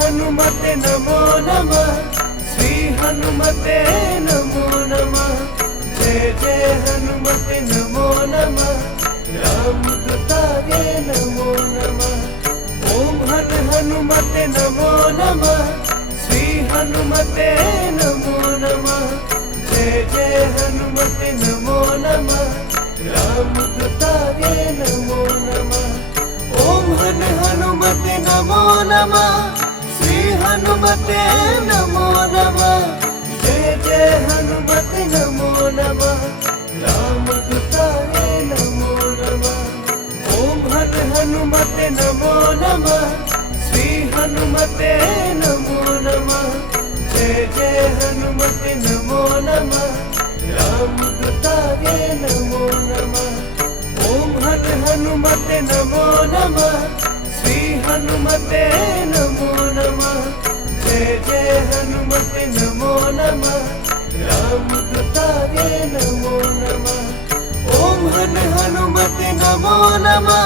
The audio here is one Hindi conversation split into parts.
हनुमते नमो नमः। श्री हनुमते नमो नमः। जय जय हनुमते नमो नमः। रामदूताय नमो नमः। ओम हनुमते नमो नमः। श्री हनुमते नमो नमः। जय जय हनुमते नमो नमः। रामदूताय नमो नमः। ओम हनुमते नमो नमः। श्री हनुमते नमो नमः। जय जय हनुमते नमो नमः। रामदूताय नमो नमः। ओम हनुमते नमो नमः। श्री हनुमते नमो नमः। जय जय हनुमते नमो नमः। रामदूताय नमो नमः। ओम हनुमते नमो नमः। श्री हनुमते नमो नमः। जय जय हनुमते नमो नमः। रामदूताय नमो नमः। ओम हनुमते नमो नमः।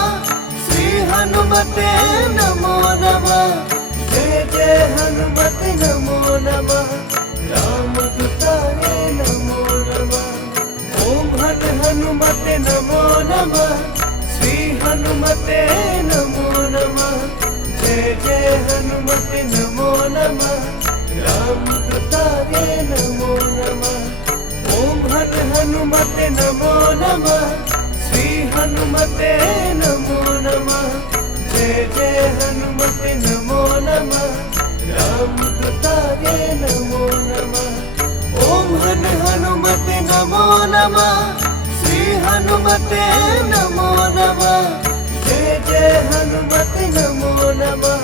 श्री हनुमते नमो नमः। जय जय हनुमते नमो नमः। रामदूताय नमो नमः। ओम हनुमते नमो नमः। श्री हनुमते नमो नमः। जय जय हनुमते नमो नमः। रामदूताय नमो नमः। ओम हनुमते नमो नमः। श्री हनुमते नमो नमः। जय जय हनुमते नमो नमः। रामदूताय नमो नमः। ओम हनुमते नमो नमः। श्री हनुमते नमो नमः। जय जय हनुमते नमो नमः।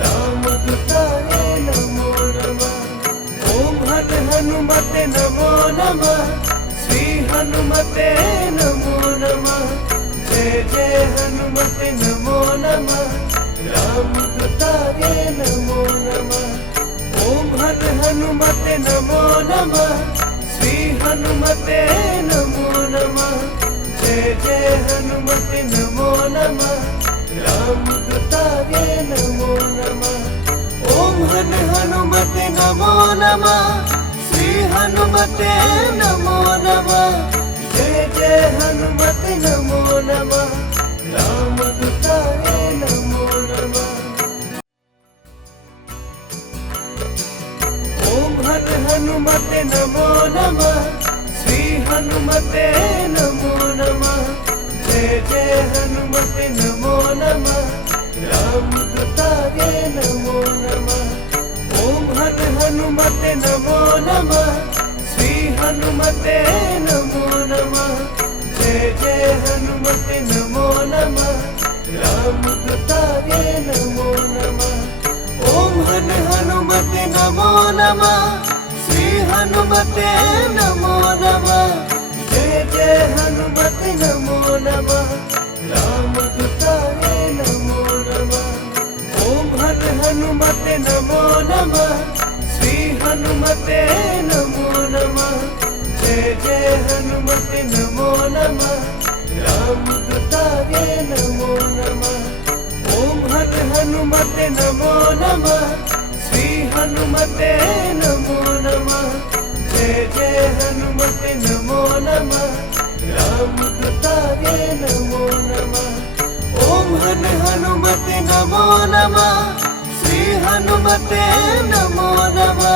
रामदूताय नमो नमः। ओम हनुमते नमो नमः। श्री हनुमते नमो नमः। जय जय हनुमते नमो नमः। रामदूताय नमो नमः। ओम हनुमते नमो नमः। श्री हनुमते नमो नमः। जय जय हनुमते नमो नमः। रामदूताय नमो नमः। ओम हनुमते नमो नमः। श्री हनुमते नमो नमः। जय जय हनुमते नमो नमः। रामदूताय नमो नमः। ओम हनुमते नमो नमः। श्री हनुमते नमो नमः। जय जय हनुमते नमो नमः। रामदूताय नमो नमः। ओम हनुमते नमो नमः। श्री हनुमते नमो नमः। जय जय हनुमते नमो नमः। रामदूताय नमो नमः। ओम हनुमते नमो नमः। श्री हनुमते नमो नमः। जय जय हनुमते नमो नमः। रामदूताय नमो नमः। ओम हनुमते नमो नमः। श्री हनुमते नमो नमः। जय जय हनुमते नमो नमः। रामदूताय नमो नमः। ओम हनुमते नमो नमः। श्री हनुमते नमो नमः। जय जय हनुमते नमो नमः। रामदूताय नमो नमः। ओम हनुमते नमो नमः। श्री हनुमते नमो नमः।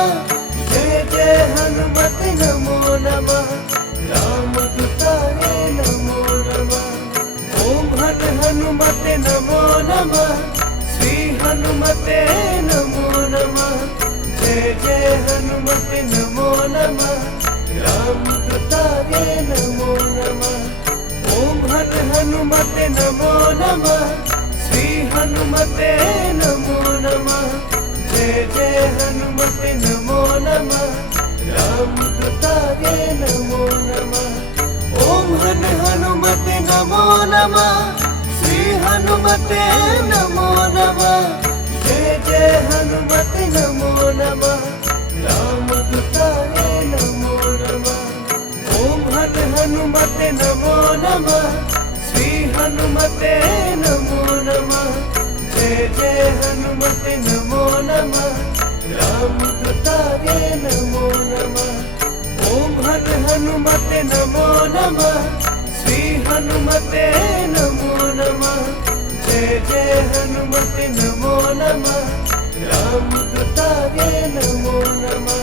जय जय हनुमते नमो नमः। रामदूताय नमो नमः। ओम हनुमते नमो नमः। श्री हनुमते नमो नमः। जय जय हनुमते नमो नमः। रामदूताय नमो नमः। ओम हनुमते नमो नमः। श्री हनुमते नमो नमः। जय जय हनुमते नमो नमः। रामदूताय नमो नमः। ओम हनुमते नमो नमः। श्री हनुमते नमो नमः। जय जय हनुमते नमो नमः। रामदूताय नमो नमः। ओम हनुमते नमो नमः। श्री हनुमते नमो नमः। जय जय हनुमते नमो नमः। हनुमते नमो नमः। जय जय हनुमते नमो नमः। रामदूताय नमो नमः।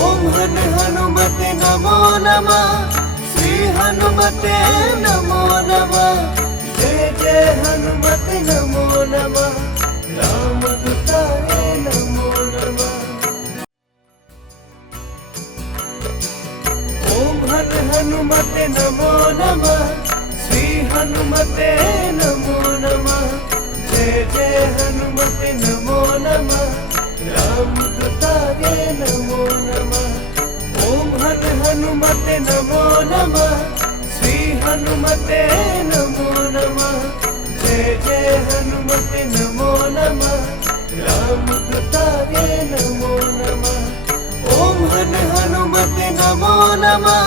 ओम हनुमते नमो नमः। श्री हनुमते नमो नमः। जय जय हनुमते नमो नमः। रामदूताय नमो नमः। ओम हनुमते नमो नमः। श्री हनुमते नमो नमः। जय जय हनुमते नमो नमः। रामदूताय नमो नमः। ओम हनुमते नमो नमः। श्री हनुमते नमो नमः। जय जय हनुमते नमो नमः। रामदूताय नमो नमः। ओम हनुमते नमो नमः।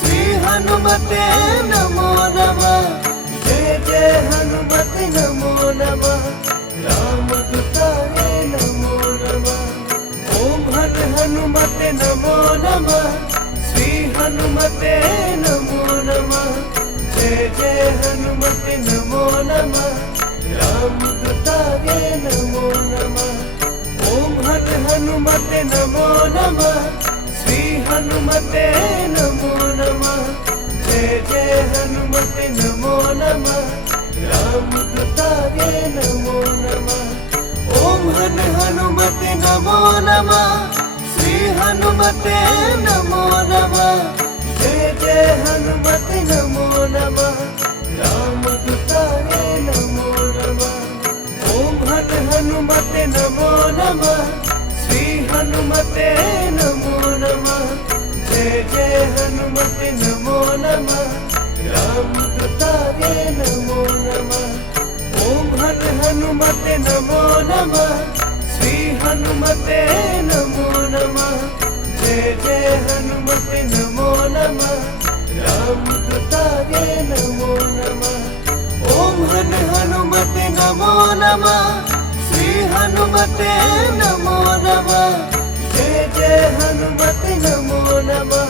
श्री हनुमते नमो नमः। जय जय हनुमते नमो नमः। रामदूताय नमो नमः। ओम हनुमते नमो नमः। श्री हनुमते नमो नमः। जय जय हनुमते नमो नमः। रामदूताय नमो नमः। ओम हनुमते नमो नमः। श्री हनुमते नमो नमः। जय जय हनुमते नमो नमः। रामदूताय नमो नमः। ओम हनुमते नमो नमः। श्री हनुमते नमो नमः। जय जय हनुमते नमो नमः। रामदूताय नमो नमः। ओम हनुमते नमो नमः। श्री हनुमते नमो नमः। जय जय हनुमते नमो नमः। रामदूताय नमो नमः। ओम हनुमते नमो नमः। श्री हनुमते नमो नमः। जय जय हनुमते नमो नमः। रामदूताय नमो नमः। ओम हनुमते नमो नमः। श्री हनुमते नमो नमः। जय जय हनुमते नमो नमः।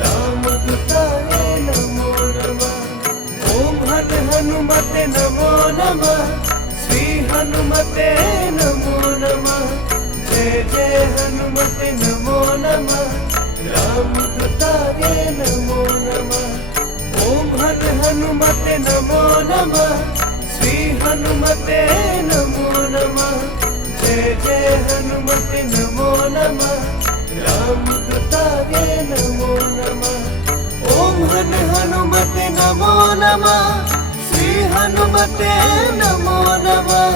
रामदूताय नमो नमः। ओम हनुमते नमो नमः। श्री हनुमते नमो नमः। जय जय हनुमते नमो नमः। रामदूताय नमो नमः। ओम हनुमते नमो नमः। श्री हनुमते नमो नमः। जय जय हनुमते नमो नमः। रामदूताय नमो नमः। ओम हनुमते नमो नमः। श्री हनुमते नमो नमः।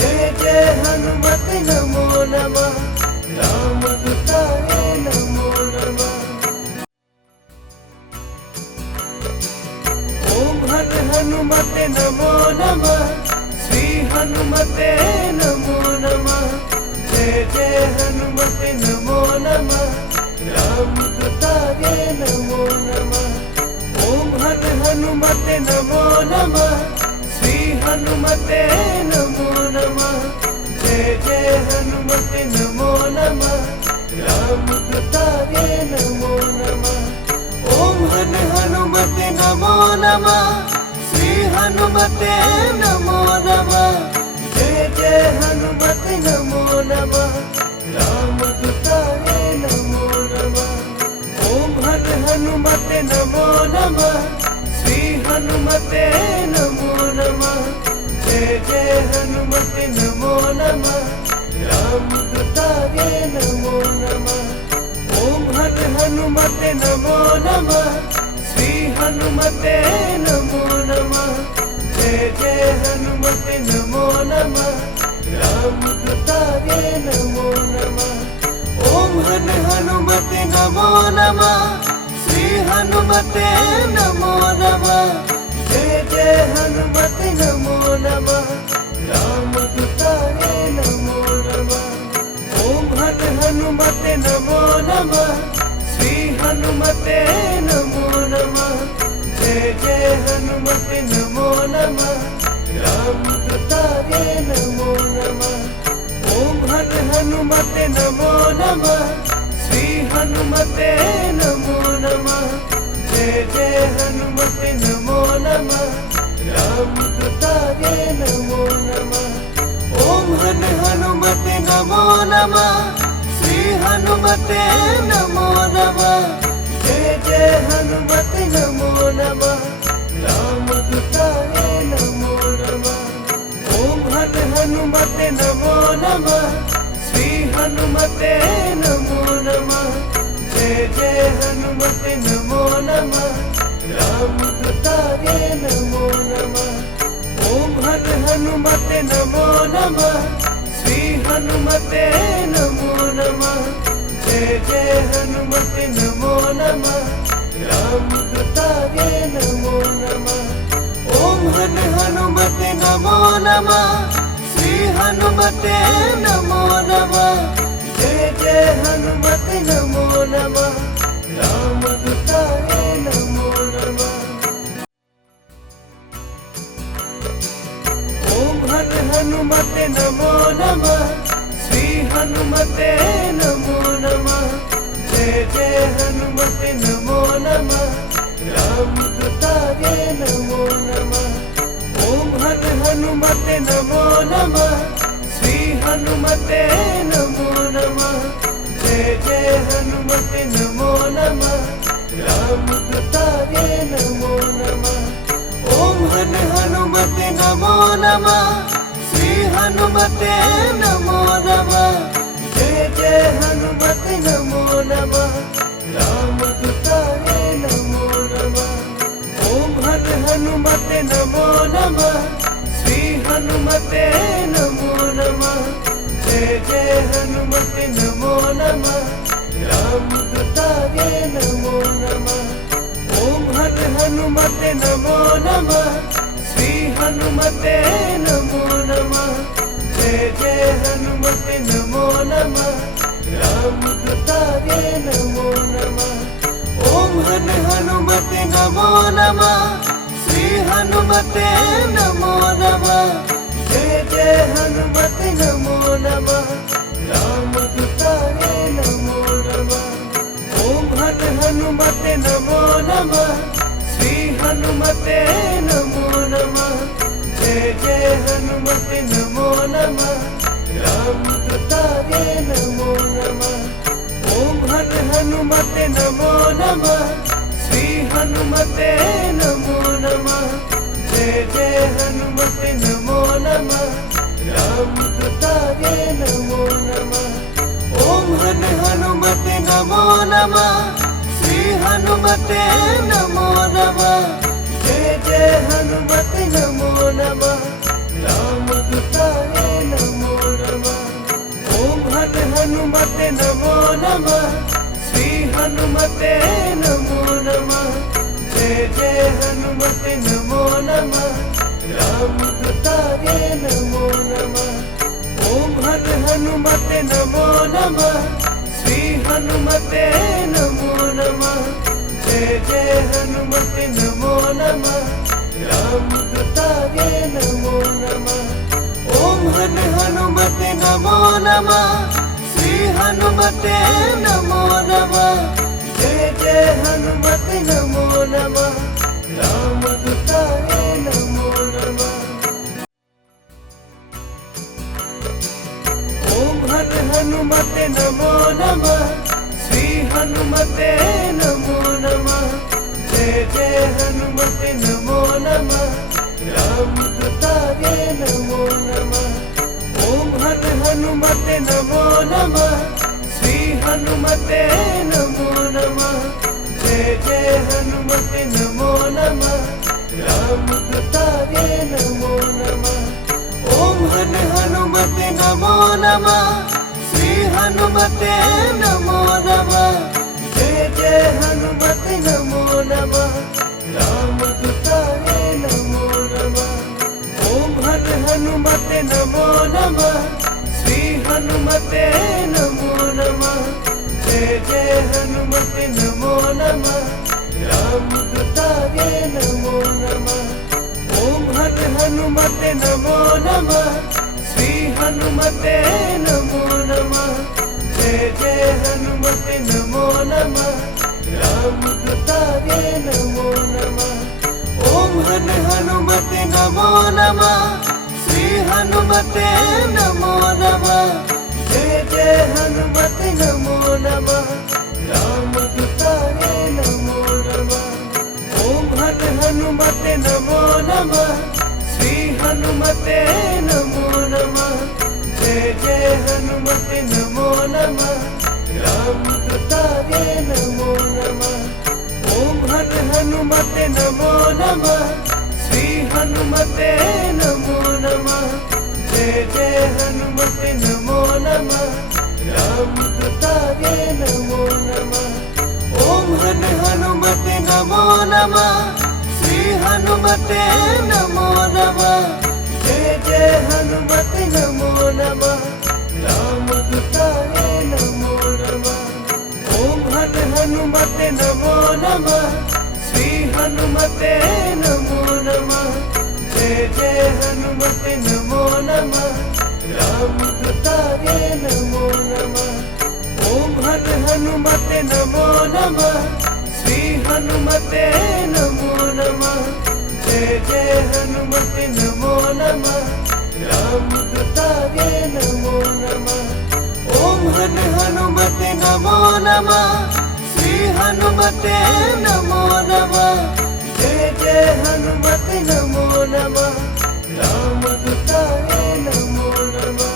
जय जय हनुमते नमो नमः। रामदूताय नमो नमः। ओम हनुमते नमो नमः। श्री हनुमते नमो नमः। जय जय हनुमते नमो नमः। रामदूताय नमो नमः। ओम हनुमते नमो नमः। श्री हनुमते नमो नमः। जय जय हनुमते नमो नमः। रामदूताय नमो नमः। ओम हनुमते नमो नमः। श्री हनुमते नमो नमः। जय जय हनुमते नमो नमः। रामदूताय नमो नमः। ओम हनुमते नमो नमः। श्री हनुमते नमो नमः। जय जय हनुमते नमो नमः। रामदूताय नमो नमः। ओम हनुमते नमो नमः। श्री हनुमते नमो नमः। जय जय हनुमते नमो नमः। रामदूताय नमो नमः। ओम हनुमते नमो नमः। श्री हनुमते नमो नमः। जय जय हनुमते नमो नमः। रामदूताय नमो नमः। ओम हनुमते नमो नमः। श्री हनुमते नमो नमः। जय जय हनुमते नमो नमः। रामदूताय नमो नमः। ओम हनुमते नमो नमः। श्री हनुमते नमो नमः। जय जय हनुमते नमो नमः, रामदूताय नमो नमः। ओम हनुमते नमो नमः, श्री हनुमते नमो नमः। जय जय हनुमते नमो नमः, रामदूताय नमो नमः। ओम हनुमते नमो नमः, श्री हनुमते नमो नमः। जय जय हनुमते नमो नमः, रामदूताय नमो नमः। ओम हनुमते नमो नमः, श्री हनुमते नमो नमः। जय जय हनुमते नमो नमः, रामदूताय नमो नमः। ओम हनुमते नमो नमः, श्री हनुमते नमो नमः। जय जय हनुमते नमो नमः, रामदूताय नमो नमः। ओम हनुमते नमो नमः, श्री हनुमते नमो नमः। जय जय हनुमते नमो नमः, रामदूताय नमो नमः। ओम हनुमते नमो नमः, श्री हनुमते नमो नमः। जय जय हनुमते नमो नमः, रामदूताय नमो नमः। ओम हनुमते नमो नमः, श्री हनुमते नमो नमः। जय जय हनुमते नमो नमः, रामदूताय नमो नमः। ओम हनुमते नमो नमः, श्री हनुमते नमो नमः। जय जय हनुमते नमो नमः, रामदूताय नमो नमः। ओम हनुमते नमो नमः, श्री हनुमते नमो नमः। जय जय हनुमते नमो नमः, रामदूताय नमो नमः। ओम हनुमते नमो नमः, श्री हनुमते नमो नमः। जय जय हनुमते नमो नमः, रामदूताय नमो नमः। ओम हनुमते नमो नमः, श्री हनुमते नमो नमः। जय जय हनुमते नमो नमः, रामदूताय नमो नमः। ओम हनुमते नमो नमः, श्री हनुमते नमो नमः। जय जय हनुमते नमो नमः, रामदूताय नमो नमः। ओम हनुमते नमो नमः, श्री हनुमते नमो नमः। जय जय हनुमते नमो नमः, रामदूताय नमो नमः। ओम हनुमते नमो नमः, श्री हनुमते नमो नमः। जय जय हनुमते नमो नमः, रामदूताय नमो नमः। ओम हनुमते नमो नमः, श्री हनुमते नमो नमः। जय जय हनुमते नमो नमः, रामदूताय नमो नमः। ओम हनुमते नमो नमः, श्री हनुमते नमो नमः। जय जय हनुमते नमो नमः, रामदूताय नमो नमः। ओम हनुमते नमो नमः, श्री हनुमते नमो नमः। जय जय हनुमते नमो नमः, रामदूताय नमो नमः। ओम हनुमते नमो नमः, श्री हनुमते नमो नमः। जय जय हनुमते नमो नमः, रामदूताय नमो नमः। ओम हनुमते नमो नमः, श्री हनुमते नमो नमः। जय जय हनुमते नमो नमः, रामदूताय नमो नमः। ओम हनुमते नमो नमः, श्री हनुमते नमो नमः। जय जय हनुमते नमो नमः, रामदूताय नमो नमः। ओम हनुमते नमो नमः, श्री हनुमते नमो नमः। जय जय हनुमते नमो नमः, रामदूताय रामदूताय नमो नमः। ओम हन हनुमते नमो नमः। श्री हनुमते नमो नमः। जय जय हनुमते नमो नमः। रामदूताय नमो नमः। ओम हन हनुमते नमो नमः। श्री हनुमते नमो नमः। जय जय हनुमते नमो नमः। रामदूताय नमो नमः। ओम हन हनुमते नमो नमः। श्री हनुमते नमो नमः। जय जय हनुमते नमो नमः। रामदूताय नमो नमः। ओम हन हनुमते नमो नमः। श्री हनुमते नमो नमः। जय जय हनुमते नमो नमः। रामदूताय नमो नमः। ओम हन हनुमते नमो नमः। श्री हनुमते नमो नमः। जय जय हनुमते नमो नमः। रामदूताय नमो नमः। ओम हन हनुमते नमो नमः। श्री हनुमते नमो नमः। जय जय हनुमते नमो नमः। रामदूताय नमो नमः। ओम हन हनुमते नमो नमः। श्री हनुमते नमो नमः। जय जय हनुमते नमो नमः। रामदूताय नमो नमः।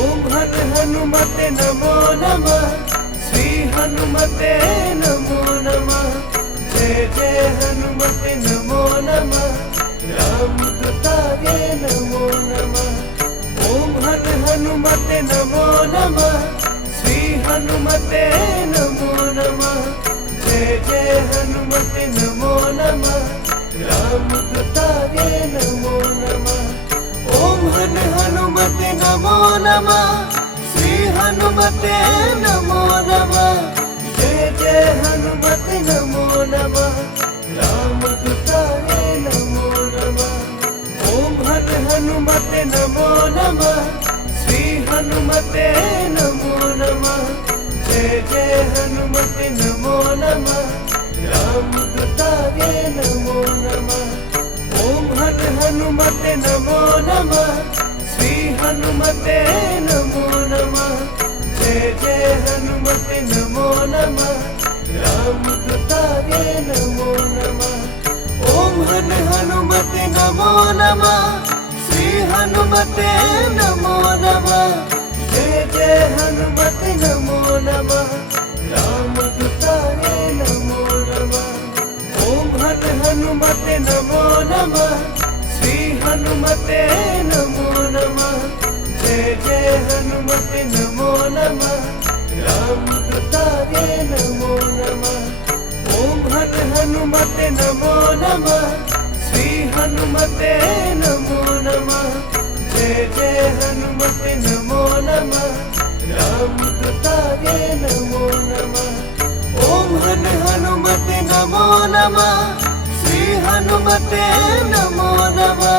ओम हन हनुमते नमो नमः। श्री हनुमते नमो नमः। जय जय हनुमते नमो नमः। रामदूताय नमो नमः। ओम हन हनुमते नमो नमः। श्री हनुमते नमो नमः। जय जय हनुमते नमो नमः। रामदूताय नमो नमः। ओम हन हनुमते नमो नमः। श्री हनुमते नमो नमः। जय जय हनुमते नमो नमः। रामदूताय नमो नमः। ओम हन हनुमते नमो नमः। श्री हनुमते नमो नमः। जय जय हनुमते नमो नमः। रामदूताय नमो नमः। ओम हन हनुमते नमो नमः। श्री हनुमते नमो नमः। जय जय हनुमते नमो नमः। रामदूताय नमो नमः। ओम हन हनुमते नमो नमः। श्री हनुमते नमो नमः। जय जय हनुमते नमो नमः। रामदूताय नमो नमः। ओम हन हनुमते नमो नमः। श्री हनुमते नमो नमः। जय जय हनुमते नमो नमः। रामदूताय नमो नमः। ओम हन हनुमते नमो नमः। श्री हनुमते नमो नमः। जय जय हनुमते नमो नमः। रामदूताय नमो नमः। ओम हन हनुमते नमो नमः। श्री हनुमते नमो नमः।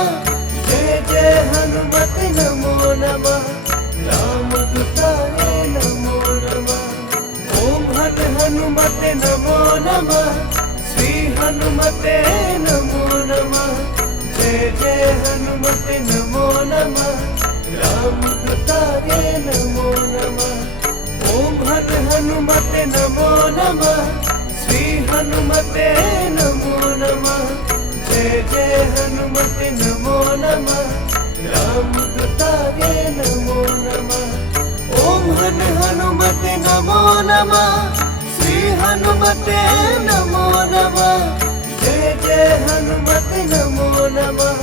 जय जय हनुमते नमो नमः। रामदूताय नमो नमः। ओम हन हनुमते नमो नमः। श्री हनुमते नमो नमः। जय जय हनुमते नमो नमः। रामदूताय नमो नमः। ओम हन हनुमते नमो नमः। श्री हनुमते नमो नमः। जय जय हनुमते नमो नमः। रामदूताय नमो नमः। ओम हन हनुमते नमो नमः। श्री हनुमते नमो नमः। जय जय हनुमते नमो नमः।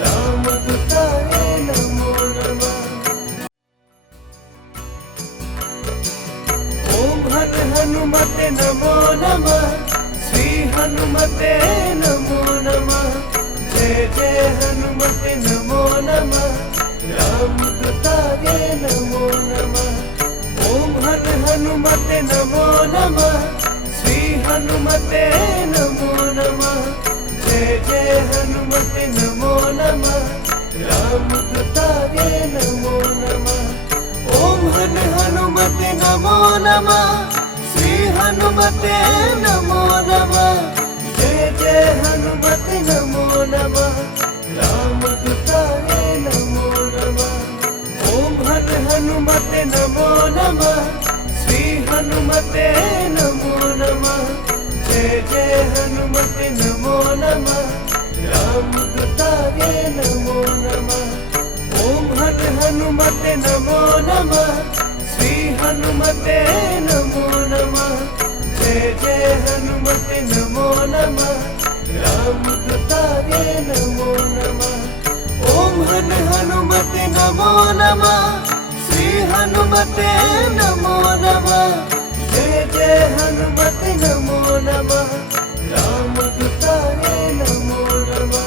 रामदूताय नमो नमः। ओम हन हनुमते नमो नमः। श्री हनुमते नमो नमः। जय जय हनुमते नमो नमः। रामदूताय नमो नमः। ओम हन हनुमते नमो नमः। श्री हनुमते नमो नमः। जय जय हनुमते नमो नमः। रामदूताय नमो नमः। ओम हन हनुमते नमो नमः। हनुमते नमो नमः। जय जय हनुमते नमो नमः। रामदूताय नमो नमः। ओम हनुमते नमो नमः। श्री हनुमते नमो नमः। जय जय हनुमते नमो नमः। रामदूताय नमो नमः। ओम हनुमते नमो नमः। श्री हनुमते नमो नमः। जय जय हनुमते नमो नमः। रामदूताय नमो नमः। ओम हनुमते नमो नमः। श्री हनुमते नमो नमः। जय जय हनुमते नमो नमः। रामदूताय नमो नमः।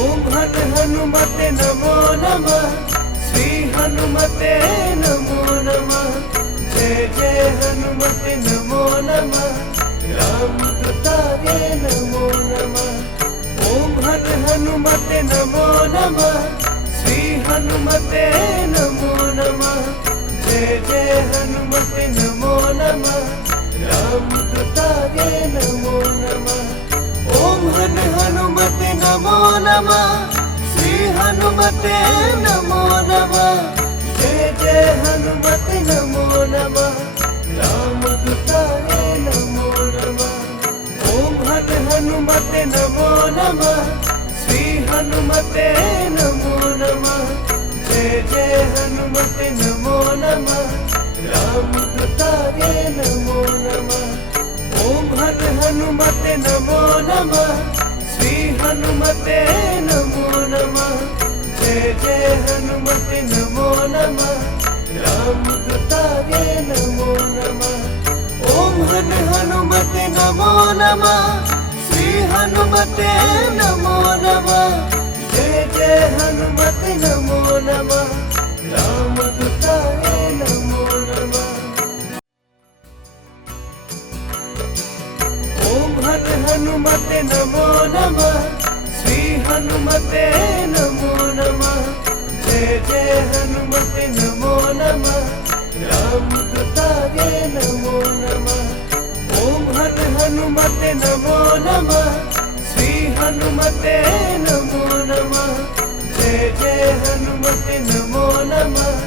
ओम हनुमते नमो नमः। श्री हनुमते नमो नमः। जय जय हनुमते नमो नमः। रामदूताय नमो नमः। ओम हनुमते नमो नमः। श्री हनुमते नमो नमः। जय जय हनुमते नमो नमः। रामदूताय नमो नमः। ओम हनुमते नमो नमः। श्री हनुमते नमो नमः। जय जय हनुमते नमो नमः। रामदूताय नमो नमः। ओम हनुमते नमो नमः। श्री हनुमते नमो नमः। जय जय हनुमते नमो नमः। रामदूताय नमो नमः। ओम हनुमते नमो नमः। श्री हनुमते नमो नमः। जय जय हनुमते नमो नमः। रामदूताय नमो नमः। ओम हनुमते नमो नमः। श्री हनुमते नमो नमः। जय जय हनुमते नमो नमः। रामदूताय नमो नमः। ओम हनुमते नमो नमः। श्री हनुमते नमो नमः। जय जय हनुमते नमो नमः। रामदूताय नमो नमः। ओम हनुमते नमो नमः। श्री हनुमते नमो नमः। जय जय हनुमते नमो नमः।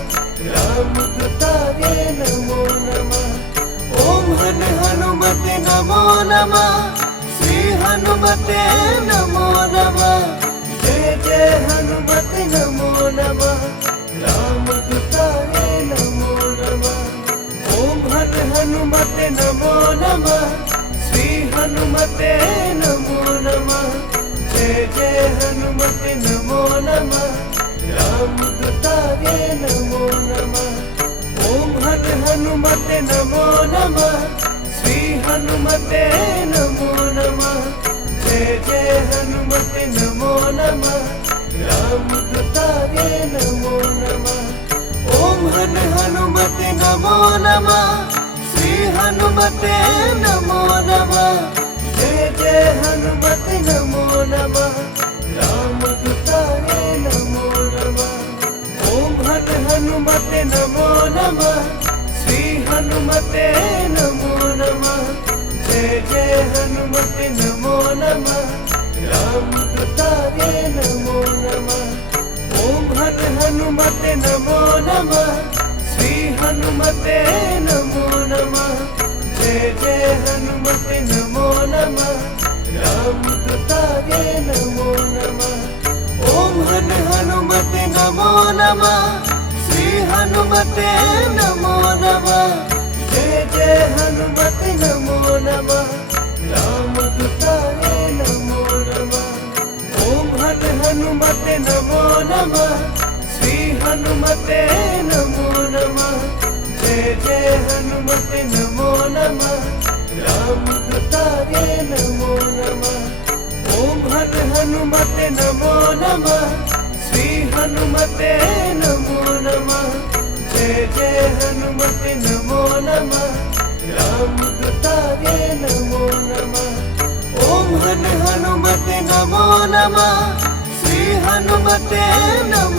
रामदूताय नमो नमः। ओम हनुमते नमो नमः। श्री हनुमते नमो नमः। जय जय हनुमते नमो नमः। रामदूताय नमो नमः। ओम हनुमते नमो नमः। श्री हनुमते नमो नमः। जय जय हनुमते नमो नमः। रामदूताय नमो नमः। ओम हनुमते नमो नमः। श्री हनुमते नमो नमः। जय जय हनुमते नमो नमः। रामदूताय नमो नमः। ओम हनुमते नमो नमः। श्री हनुमते नमो नमः। जय जय हनुमते नमो नमः। रामदूताय नमो नमः। ओम हनुमते नमो नमः। श्री हनुमते नमो नमः। जय जय हनुमते नमो नमः। रामदूताय नमो नमः। ओम हनुमते नमो नमः। श्री हनुमते नमो नमः। जय जय हनुमते नमो नमः। रामदूताय नमो नमः। ओम हनुमते नमो नमः। श्री हनुमते नमो नमः। जय जय हनुमते नमो नमः। रामदूताय नमो नमः। ओम हनुमते नमो नमः। श्री हनुमते नमो नमः। जय जय हनुमते नमो नमः। रामदूताय नमो नमः। ओम हनुमते नमो नमः। श्री हनुमते नमो नमः। जय जय हनुमते नमो नमः। रामदूताय नमो नमः। ओम हनुमते नमो नमः। श्री हनुमते नमो